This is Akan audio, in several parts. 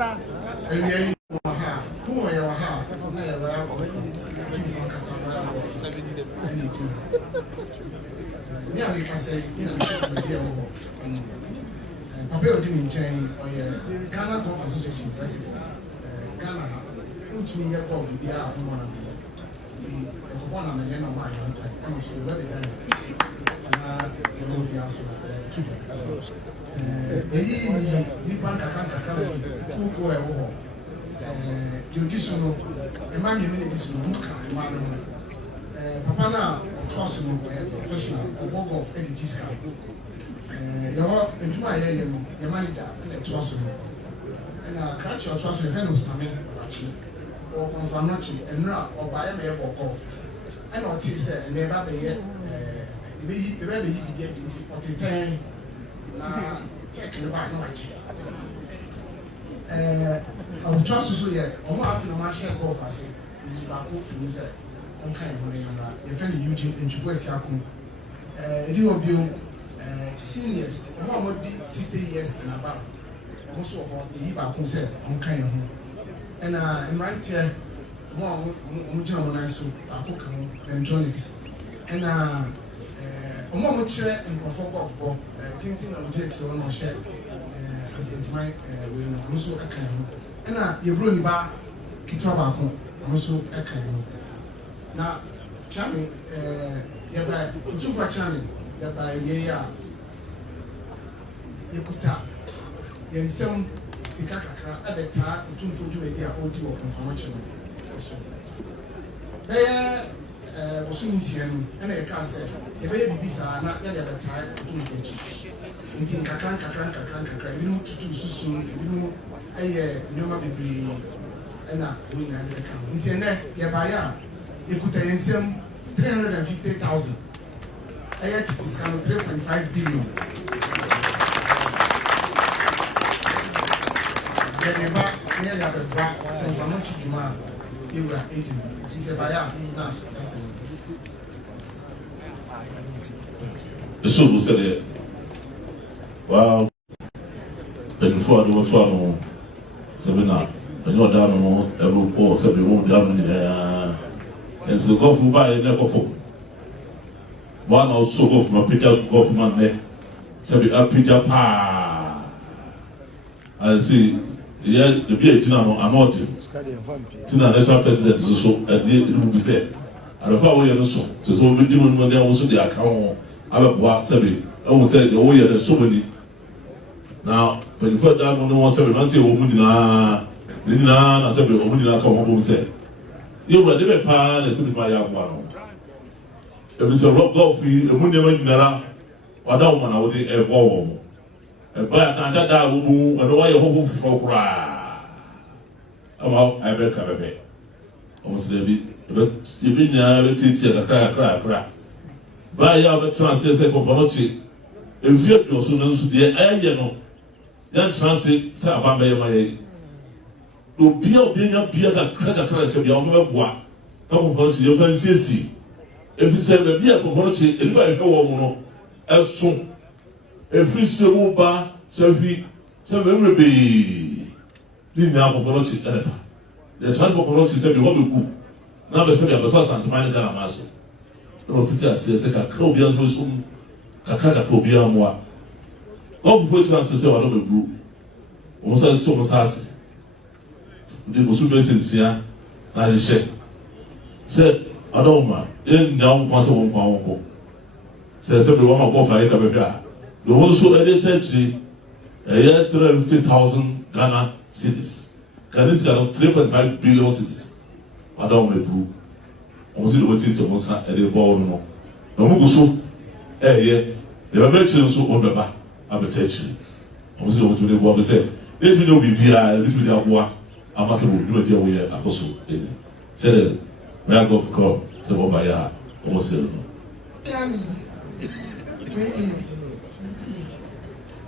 kasa. Eyi ha. Who are you ha? Na ya wa ko. Kasa na. Me a ka say, you know, be o. Papa odi mi nchen oye Ghana Golf Association president. Ghana ha. Utumi ye golf bi a ho na. Ti e ko na me na wa ya. Am so we be done. Na e mo bi aso. Eyi ni banka ku ko e wo. You dis no e ma mi ni dis no ka ma no. Papa na trust no professional golf edit your entuma ye no your manager na trust no na catch your trust no no same achi o confirm no chi enra obaye me for golf and o ti say me ba be ye be yi bi dey nti o ti ten na check no ba no achi I will trust so ye o ma afi no ma share golf ase yi ba ko fu say on kan ho ne yara ye friend Eugene Nchukwu Asiakun edi obio seniors, more than 60 years and above. Also, he back on set on kind of and right here, more German so electronics and more chair and perform for thinking of jets or no share as it's my way also a kind and you really back Kitaba also a kind now. Chami, yeah, two for Chami. Yaba yeya yekuta yensem sika kakra abeta utumfo dwedi a odi wo information so osu nsia no na e ka se e be bibisa na ya de beta utumfo chi nti kakra bi no tutu susu bi no aye nyoma bibli na we na de ka nti ne yaba ya yekuta yensem 350,000 I to 3.5 billion. The soul said it. Wow. Then before I do what's wrong, Sabina, and you're down on every post, every one down there. And so go for buy never for. One also go from a picture government there. So be a picture pa. I see the be Tina not Tina national president so it will be said. I don't know where so we do when they also the account have what say I will say the way there's so many. Now when you first down on one 7 months woman na I said woman na come home say. You were the pa na say my young one. If it's a rock golf, you wouldn't even know what I want to do a wall. A bad and that woman, and why you hope for cry. About I will come a bit. Almost the bit, but you've been there, it's a cry. Buy out the transit of Bonochi. If you're soon as the air, you know, then transit, Sabamba, my. To be a being a beer that crack of your work. Come on, you can see. If you say be a component, anybody know as soon. If we say ba, selfie, some every be. Leave now component elephant. The transport component is every what we cook. Now the same as the first and to mind the maso. No future says a crobians will soon. Kakaka crobia moi. All before chance to say what we grew. Almost as so much as the Musume Sincia, as he said, I don't mind. In down once a one says everyone of Wafa Eka. The also edited a year 350,000 Ghana cities. Ghana is 3.5 billion cities. I don't know. On the way to Mosa and the ball. No Mugusu, yeah, they were mentioned so on the back of the church. On the way to the Bob said, let me know be here, let me know what I must do a deal with Apostle. Said, may I go for God? So what by ya? Almost zero.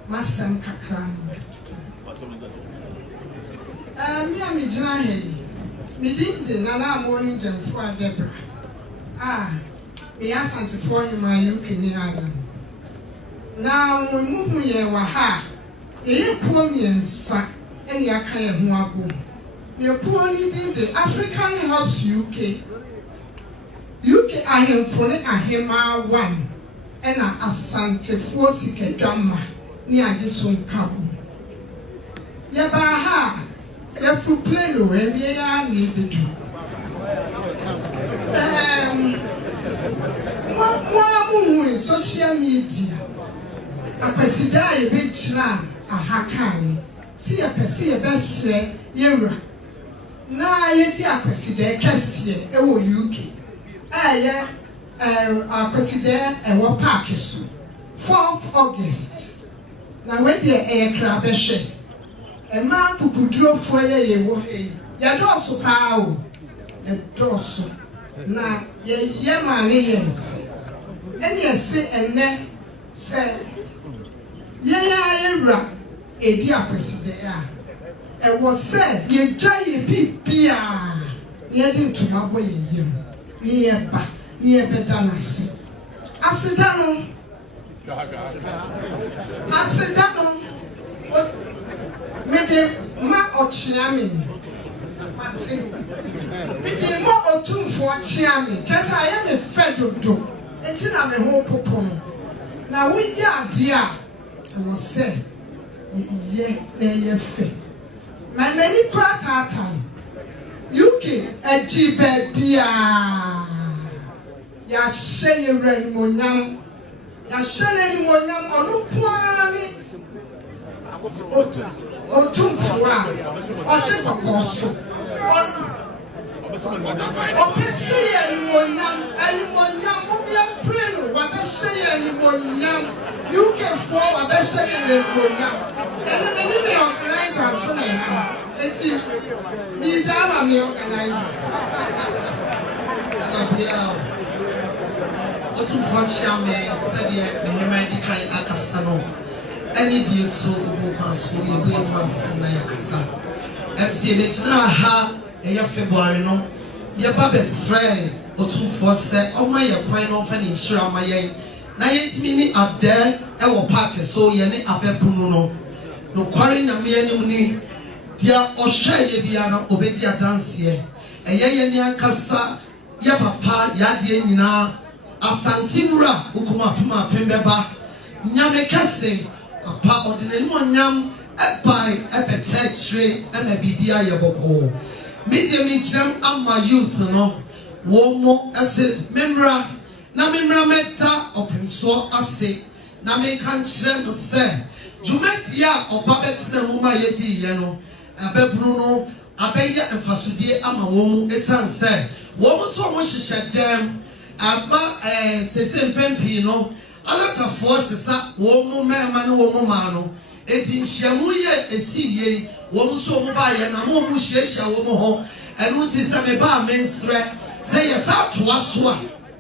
Masam kakram. Me am Jinahe. Me did Nana morning jam for Deborah. Me ask Santa for you, my Ukrainian. Now, we move me a waha. A poor me and sack. any kind of one. The poor needing the African Helps UK. UK I am from it, I am one. And a Asante Fosike Gamma near this one come. Yabaha, the fruit plano, and we are needed to. One social media. A president, a rich man, a hakai. See a best year. Na yeti a president, Cassia, UK. Our president and what park is 4th August. Now, when the aircraft a man who drove for a way, ya dorsal power, a dorsal. Now, ye money, and yes, say, and then say, yeah, a dear president. It was said, ye giant pia, ye didn't to my way, near back. Near Bedanasi. Asidano. Mede ma ochiami. Mede ma otumfo ochiami. Just I am a federal do. Enti na me ho popo. Na we ya ade a wo se ye na ye fe. My many prata UK ajibe bia. Ya say a renmonyam. Ya say a monyam or no plani. Or two for or take a cost. Or say a monyam, and monyam, we are praying. What say a monyam, you can form a best saying a monyam. And many may organize as soon as it's me, Java, me organize. Unfortunately, said the Hemadikai Akasano. Any dear soul who pass through your way was Nayakasa. And see, it's not ha a February no. Your baby's friend, or 2 4 set, oh my appointment of an insure my yen. 9 minutes up there, I will park a so yene abe puno. No quarry na me any dear or share Yabiana obedia dance here. A yayan kasa, ya papa, yadina. Asantimura ukuma puma pembeba nyame kase apa ordinary nyam ebai ebetetre ema bibia yeboko media michram ama youth no wo mo ase memra na memra meta opemso ase na me kan kire no se jumetia oba betina mu ma yedi ye no abebru no abeye emfasudie ama wo mu esanse wo mo so mo hyehyedem Aba sese mpempi no alata force sa wo mu mema ne wo mu ma no eti nhyiamu ye esiye wo mu so mu ba ye na mo mu hyiahia wo mu ho enu ti se me ba mensre se ye sa toa so a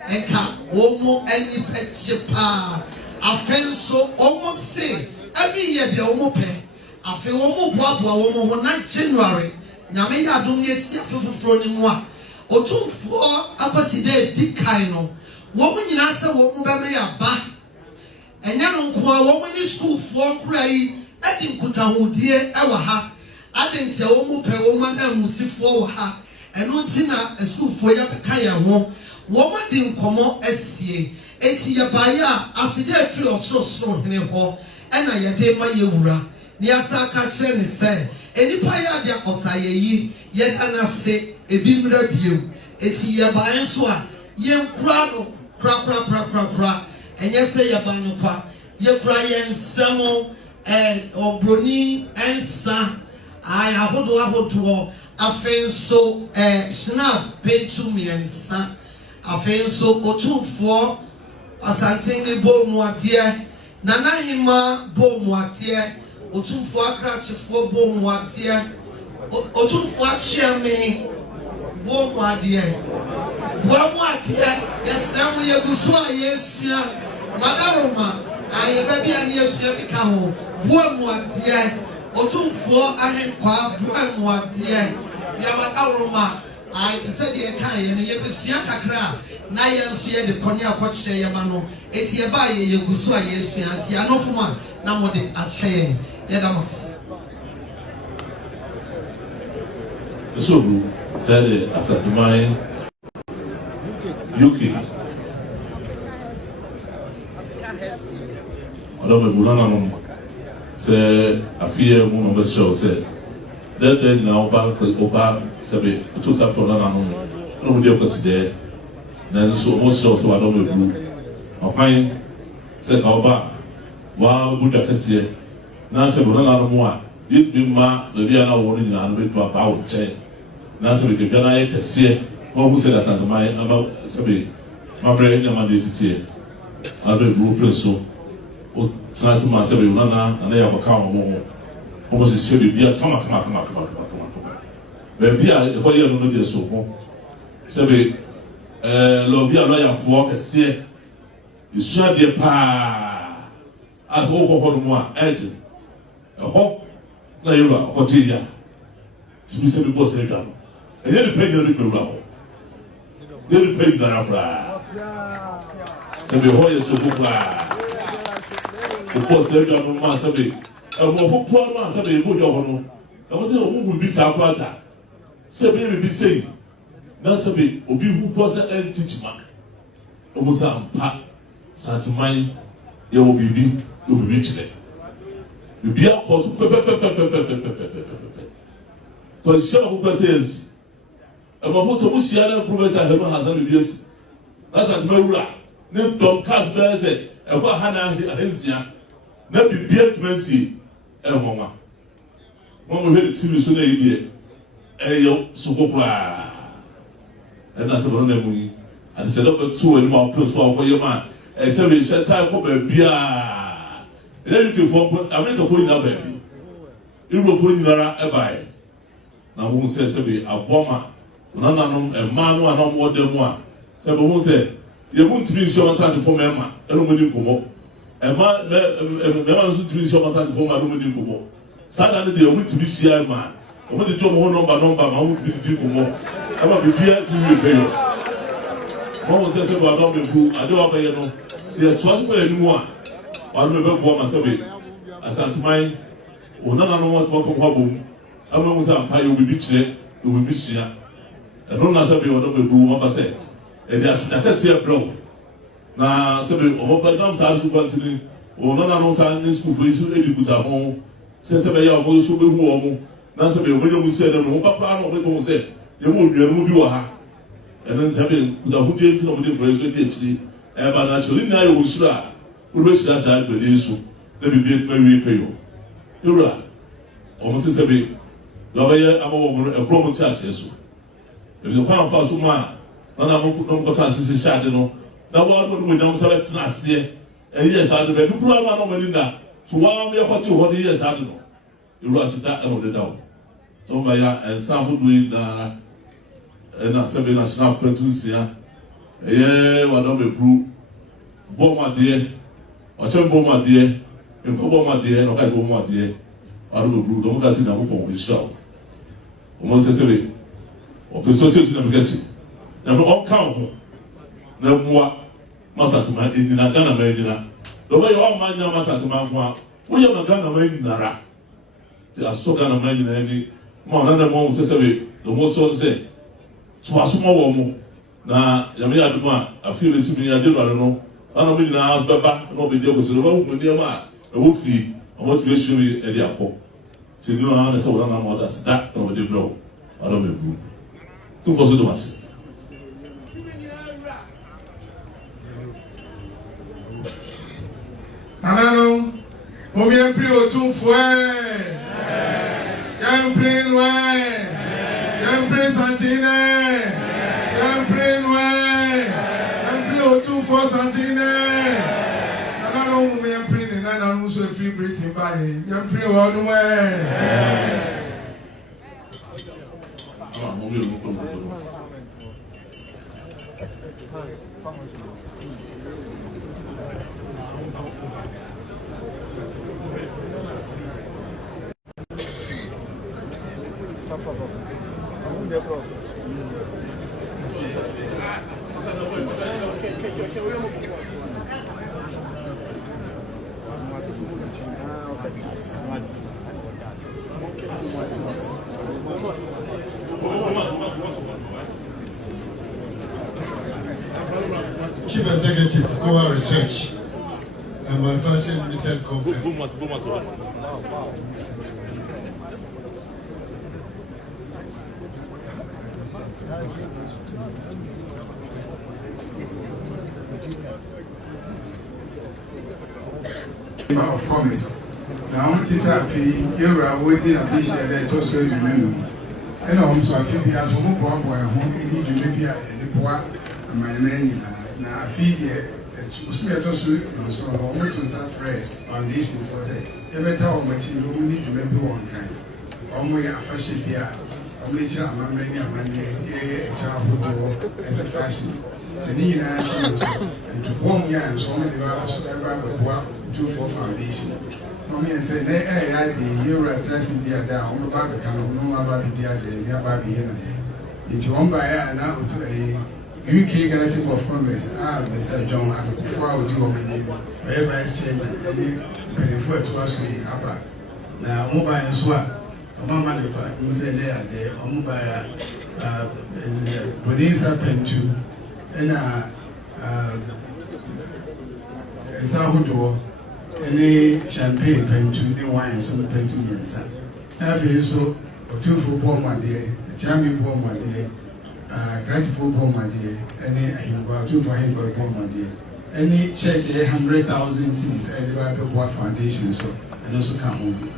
enka wo mu ani pechipa afenso omo se every year bia wo mu pe afi wo mu boaboa wo mu ho na January nyame ya dum ye sia fufufuro ni mu a Otumfo apaside dikai no wo nyina se wo mu be me ya ba enya no nko a wo ni school fo kura yi edi nkutahodie e wa ha adentia wo mu pe wo ma na musifo wo ha eno ntina school fo ya beka ya ho wo ma di nkomo asie eti ya ba ya aside afiri osoro hene ho ena ye de ma ye wura ni asa ka kire ni se enipa ya dia osaye yi ye dana se ebi mra biem eti ye ba enso a ye nkura no kra enye se ye ba no pa ye kura ye nsemo obroni ensa ai ahodo afenso snap petu miensa afenso otumfo asantene bo mu ade nanahima bo mu ade otumfo akrachefo bo mu ade otumfo achiame bo mu ade yesram yeguso ayesia madaroma ayeba bia ne yesia bika ho bo mu ade otumfo ahenkwa bo mu ade ya madaroma I said ye kan ye no ye besua kakra na ye nso ye de kone akwache ye ma no eti ye ba ye yeguso ayesia anti anofuma na mode ache ye damas So said as a divine UK. Although my Bulana say a fear woman was show said that then now Oba Sabi to Sapo no dear consider. Then so most shows so I don't blue. I find said Oba wow good at here. Now say Bulana more. It be ma the be now warning and wait to about chain. Now say we can I see one who said that my about Sabi my brain and my city. I don't blue place so. Trans man say we nana and they have a count more. Almost say be a come. Baby, I go here no dey so. Say we love ya lawyer for kese. You sure dey pa. As wo ko no a edge. Ho na you are for tia. Simi say be boss e ga. E dey pay the people ra. Dey pay the ra. Say we ho ye so bukla. Because they don't want to be a more poor man, so they would know. I was saying, who will be Sabrata? Say, baby, be saying, that's a bit, or be who was an teach man. Almost a pat, such mind, you will be rich there. You be up for because sure says, about who she had a professor, I have done years. That's a no. Name Tom Casper said, and what Hannah is here. Na bibia tmensi mama mama we the TV so na idea yo sokopla na se bono na mu and se do to any more plus for yema se we share time ko ba bia you can for America for na ba bi Europe for ni na e bai na mo se be aboma na no ma no ana mo dem a se bo mo se ye mu ntimi insurance and for mema e no mo ni komo Emma, so to be so much for my room. Saturday, the only to be CI man. I want to do more number, I won't be doing more. I want to be here to pay. One says about who I don't know. See a trust for anyone. I remember what myself as I mine. Or none of what from Hobble. I want to pay you will be there, you will be here. And don't answer me what I will say. And that's here, bro. Na sebe oba dam sa su kwantini o na no sa ni school for isu edikuta ho se sebe ya obo so be hu omo na sebe obo mu se dem no papa no be ko se ye mo dua no bi wo ha enen sebe kuda hu de ti no de preso de ti e ba na chori na yo usura o be shira sa be de su na bi bi ma wi pe yo yura o mo se sebe lo ba ye amawo mo e pro mo ti ase so e bi ko fa so ma na mo ko ta sisi sha de no na wa no mo nyam sabe tina ase e yes ade be dukura ma no mani na so wa me ko ti ho de yes ade no iru asita e ho de dawo so ba ya ensa ho do na sabe na snap pentunsia e wa no me bru bo ma de o che bo ma de e ko bo ma de no ka bo ma de aru me bru do mo ka si na mo po mo sha o mo se sebe o pe so se tu na me gasi na mo on ka ho na mua masatuma indina gana medina do ba yo ma nya masatuma kwa wo ye ma gana medina ra ti asoga na medina ni ma na mo se sebe do mo so se to asuma wo mo na ya me ya duma afi le si mi ya de no ana medina as baba no be de ko se do ba hu ni ma e wo fi o ti be show mi e di akọ ti no na se wo na mo da sta no be de blow ara me bu tu fo so do mas Nanano, on vient plus au tout fouet. Y'a un prix noir. Y'a un prix centenaire. Y'a un prix noir. Y'a un prix au tout fouet centenaire. Nanano, on vient plus de nanano, se free breathing by. Y'a un prix au noir. Limited, Cocoa Research and Manufacturing Limited Company. Of Commerce. Now, what is that fee? You're waiting a fish that just so you know. And also, I feel as a home boy, home, you need to be at the poor and my name. Now, I feed here. So, almost was that Fred Foundation for say, every time what you need to maybe one kind. Only a fashion here, only child, I'm bringing a man, a childhood as a fashion. The need and to home yams, only the hours of work, 2-4 Foundation. Mommy and say, hey, I did, you're addressing the other, on the Barbie can no about the other, the Barbie here. Into one by an out to a UK Gallery of Commerce, Mr. John, and before I would do a vice chairman, and refer to us with Abba. Now, mobile and swap, a mama, you say there, on mobile, police happen to, and Sahudo, any champagne pen to the wine, some pen to me, sir. Have you so, or 2 football, my dear, a charming ball, my dear. Grateful for my dear, any about 2 for him, my dear. Any check 100,000 cities as a Bible Board Foundation, so and also come home.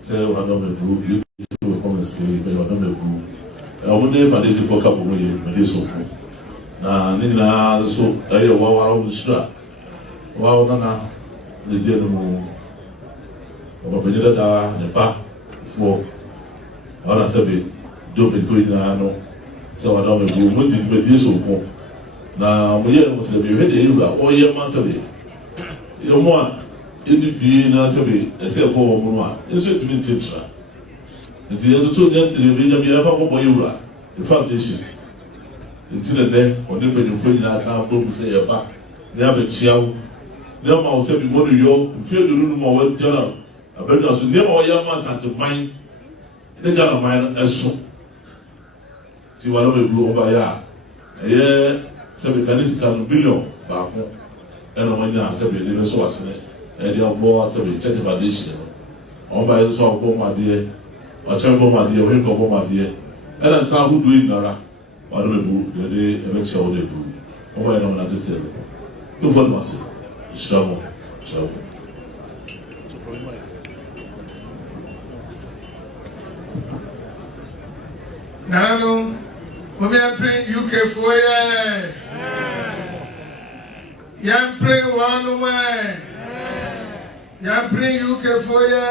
So, I don't know, you do comments for you, but I don't know. I wonder if I did for a couple of years, but this so. Now, Nina, so I wow, the strap. Wow, Nana, the general. Ọbẹ̀nyẹ́dẹ́ dáa nípa fún ọ̀nà sẹ́bi dóòpì kúrò nyinaa no sẹ́ wàá dáwọ̀ ẹ̀gbọ́n mo di mbẹ́dí èso kọ́ na mo yẹ ẹ̀mọ sẹ́bi ẹ̀hwẹ́ dẹ̀ ewura ọ̀yẹ́ mma sẹ́bi ẹ̀mọ a ẹni bie na sẹ́bi ẹ̀sẹ̀ ẹ̀kọ́ wọ̀ mu no a ẹ̀sọ́ ẹ̀tumi ntì tira nti ẹ̀tọ́tọ́ ní ẹ̀ntìrì ẹ̀bi ẹ̀nyẹ́mi ẹ̀fọ́ akọ́bọ̀ ewura the foundation nti na dẹ́ ọ̀dẹ́ mpanyinfoɔ nyinaa kan fún mu sẹ́ yẹ ba ní abẹ́kyiawo ní ọmọ àwọn sẹ́bi mọ́ni yọ nfíẹ́ dunu mu a wọ́n gyina abẹ́dùn aso nneɛma ɔyɛ ama asanteman ne Ghana man ɛso ti wà lọ́wọ́ ebu ɔba yɛ a ɛyɛ sɛbi kane sika no biliɔn baako ɛna wɔn nyɛ sɛbi ɛde bɛ so asene ɛde abɔ sɛbi Church Foundation no ɔba yɛ nso abɔ mu adeɛ ɔkyɛn bɔ mu adeɛ ɔyɛ nkɔ bɔ mu adeɛ ɛna nsa ahodoɔ yi nara wà lọ́wọ́ ebu yɛde ɛbɛkyɛ wɔn ebu ɔba yɛ na wɔn ate sɛ ɛbɛ yɛ fɔ ne ma se hyira mo hyira mo. Nano, we are praying UK for ye. Yam pray one way. Yam pray UK for ye.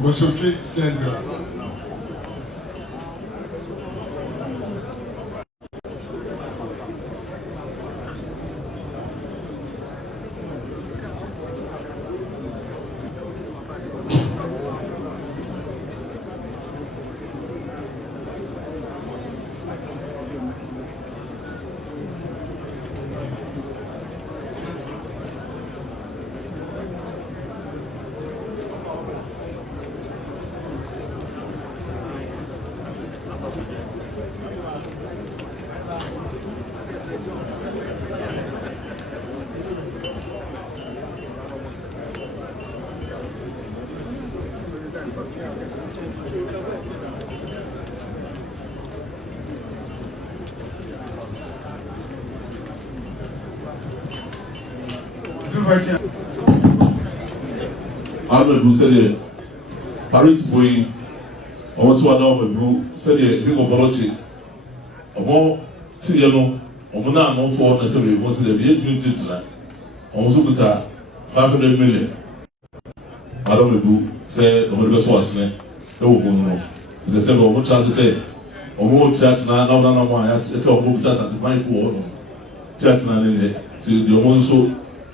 Boshoki Sendra. Almebu sɛdeɛ Paris boy ɔmo so ada ɔmebu sɛdeɛ ebi kɔ bɔlɔkye ɔmo tiɛ no ɔmo na amanfoɔ na sɛdeɛ ɔmo sɛdeɛ ebi etumi titira ɔmo so kuta 500 million Almebu sɛ ɔmo de bɛ so asene ɛwɔ hɔ no sɛ sɛ ɔmo kyerɛ sɛ ɔmo kyerɛ atena na ɔna na ɔmo a yɛte ɛka ɔmo bisa asante ban ko wɔ no kyerɛ atena ne yɛ ti deɛ ɔmo nso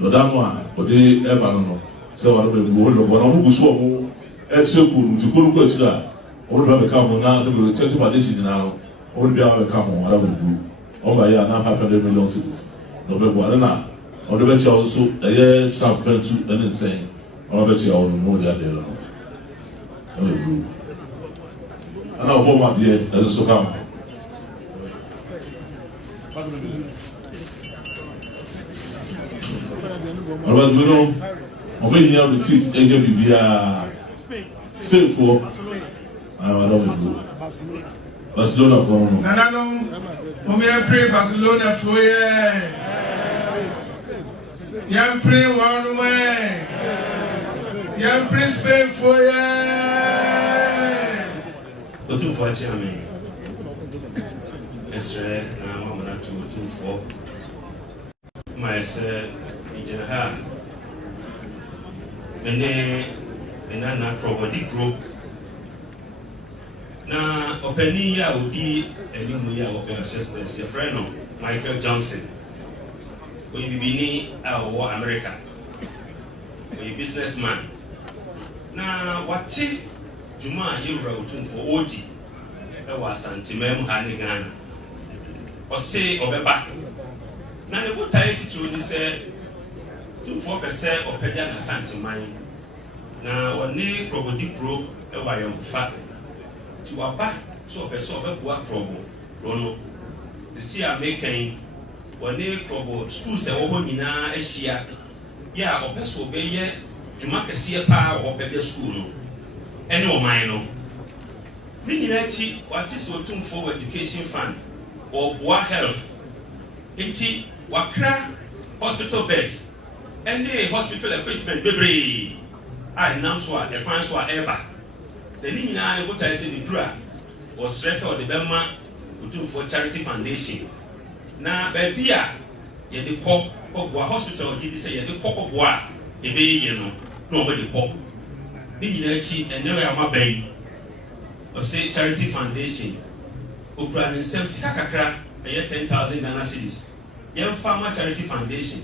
dɔda no a ɔde ɛba no no sɛ wɔn bɛ bu wɔn lɔbɔ na wɔn gu so wɔn ɛkyerɛ kuru nti kuru kɔ akyire a wɔn bɛ bɛka wɔn na sɛ bɛ Church Foundation nyinaa no only be able to come on whatever we do. Oh my yeah, now 500 million cities. No be one na. On the bet also a year sharp plan to anything. On the bet you all know that they don't know. And I'll hold my dear as a so come. Otherwise, we know when you have receipts, they give you via Spain for. I don't know. Barcelona for no. No, we pray Barcelona for you. You pray one way. You pray Spain for you. Go to for Chairman. Esre na mama na tu for. My sir, Ijaha. Na property group. Na openi ya odi enimu ya operations your friend Michael Johnson. We be America. We businessman. Na wati Juma Yura for OG. That was Antimem Hanigan. Or say Obeba. Now the good title to say 2-4% of Pejana Santimine. Now one day probably broke a wire fat. To a back, so a sort of work trouble. Rono. The sea are making one day trouble. Schools are over in Asia. Yeah, or best obey ye. You make a sea power or better school. And no minor. Meaning, what is so too for education fund or Boa Health? Iti Wakra hospital beds and the hospital equipment debris. I now saw the Francois ever. The Nina, what I said, the Dra was stressed out the Belma for Charity Foundation. Now, baby, ye the pop of Boa Hospital, did say the pop of Boa, a baby, you know, nobody pop. Nina, and never my baby. Or say Charity Foundation, who plan in some Sakakra, a year 10,000 Ghana cedis. Young Farmer Charity Foundation,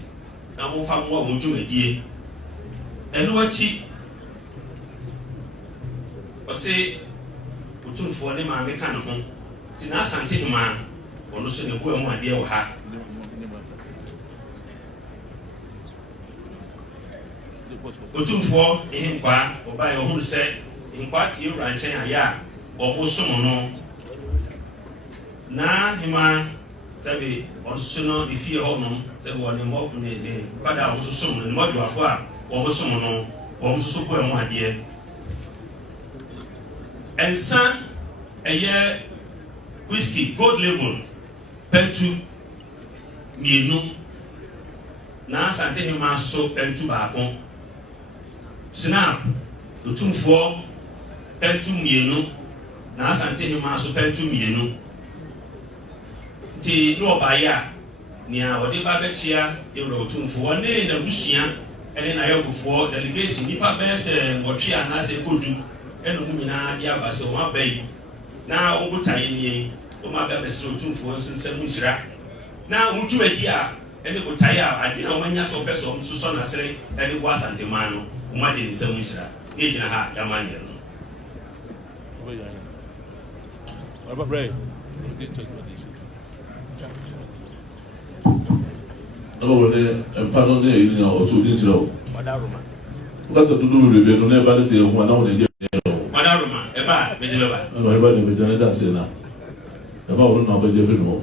now more farm more would you a dear. And what she or say, put on for them, I make an home. Tina Santi man, or no sooner go and one dear or ha. Put on for him, or by your own set, in part you ranch and ya, or who someone. Na hima sabi onsuno the fear honum say one mob ne pada onsuso ne modu afo a onsuso no onsuso ko emu ade ensa eye whiskey gold label pentu mienu na asante hima so pentu baako snap tutumfo pentu mienu na asante hima so pentu mienu ti no obaya nia odi ba bechia euro tumfo one na busua ene na yogofo delegation nipa bese ngotwe anase kodu eno mu nyina dia base o mabai na ogutai ni o mabai bese tumfo nso nsam nhira na mutwadi a ene gotai a ade na omanya so peso nso so na sere ene go asantema no o ma de nsam nhira e gina ha ya manye no Baba Bray. Hello, and pardon me, or two digital. Madaruma. That's a do review, never say one hour and Madaruma, eba, bedeva. Everybody with Janada Sena. About one number different more.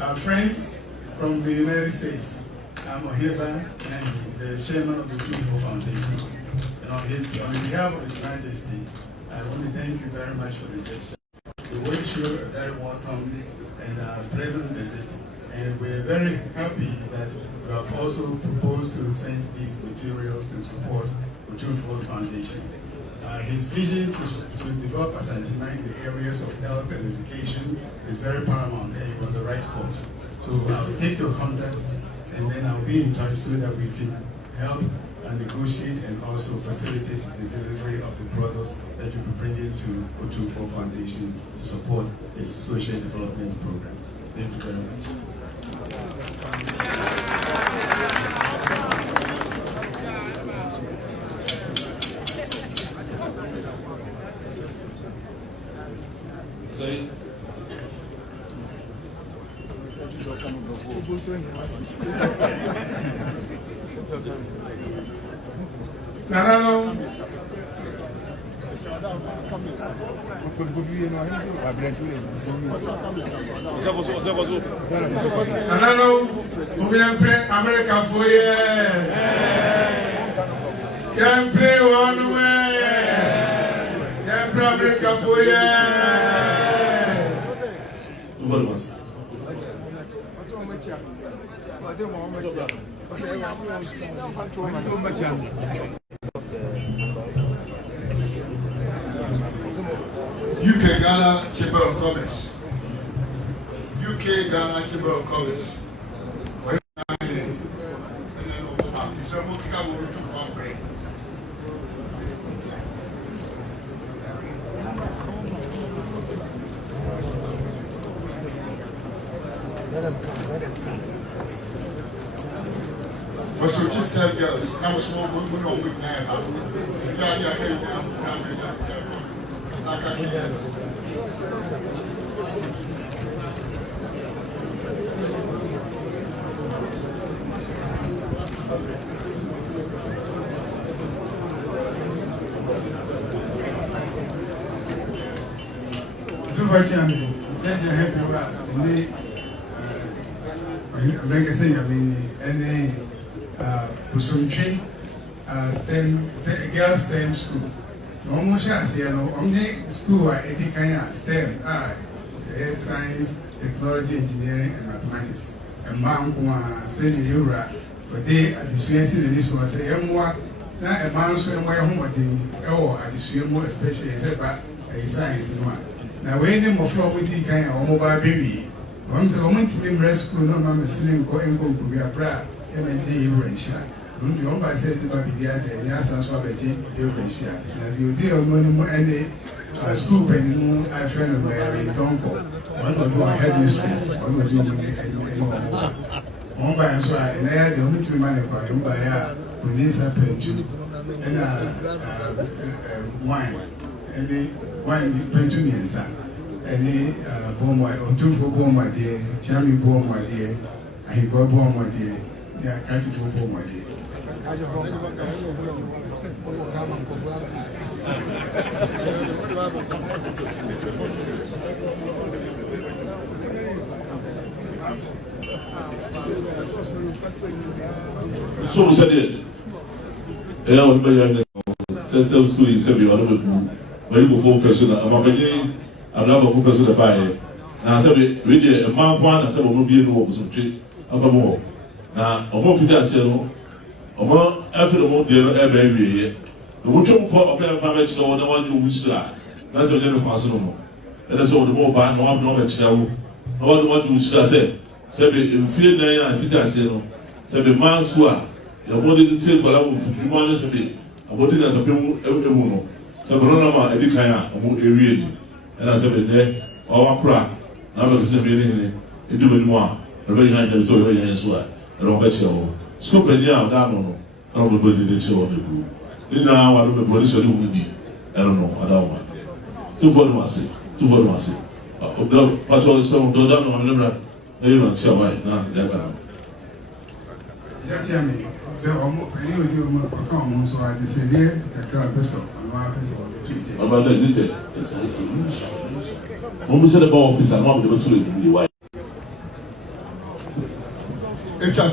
Our friends from the United States, I'm Oheba, and the chairman of the Tumfo Foundation. And on behalf of His Majesty, I want to thank you very much for the gesture. We wish you a very welcome and pleasant visit. And we're very happy that you have also proposed to send these materials to support the Tumfo Foundation. His vision to develop Asantuma in the areas of health and education is very paramount, and you're on the right course. So I will take your contacts and then I'll be in touch so that we can help and negotiate and also facilitate the delivery of the products that you'll be bringing to O24 Foundation to support its social development program. Thank you very much. Nanano. Nanano, America for you. Can play one way. Can play America for you. UK Ghana Chamber of Commerce. UK Ghana Chamber of Commerce. So just tell girls, now small women on week now. Said you have your right, and like I say, I mean, any Busunchi girls STEM school. Almost as you know, only school are any kind of STEM, science, technology, engineering, and mathematics. And Mom, say the Eura, but they are the students in this one say, now a man so and why home at the at the swim more, especially about science in one. Now, when them of flow with the kind of mobile baby, once the woman to them rescue, no mamma sitting going to be a bra, and I tell you, and shot. The old I said to Baby the other day, and asked us what I did, you and shot. Now, you deal with any school penny, I friend of Mary, don't go. One will do a headmistress, one will do one by and so and I had the only two money for him by who needs a pension and wine. And the wine pension and son. And the bomb or two for bomb, my dear, Charlie bomb, my dear, and he got bomb, my dear, they are crashing for bomb, my dear. So we said it. Yeah, we better system school in Serbia. When you go for person, I'm beginning. I'm not going to focus on the fire. Now, I said, we did a man one. I said, we'll be in the some tree. I'm from home. Now, I'm going to tell you, I'm going after the more dear every year. The winter call of the family store, the one you wish to have. That's a general person. That is all the more bad, no one knowledge. No one want to wish to say. Said, if you feel I think I said, said the man's who are your body to take, but I will manage a bit. A body that's a people, so Corona, a decaya, area. And I said, there, our crack. Now, there's no meaning in doing more. The very high and so very answer. I don't bet you. Scoop and yam down. I don't know whether it's your group. Now, I don't know what it's your doing. I don't know. I don't want. Two for massive. Two for massive. Patrol is from Dodano. I'm never. You don't show why. Now, they're Yachami, so almost I knew you were come, so I said, yeah, the crowd pistol, and my pistol. About that, this is when we said about office, I'm not able to do the white. It's a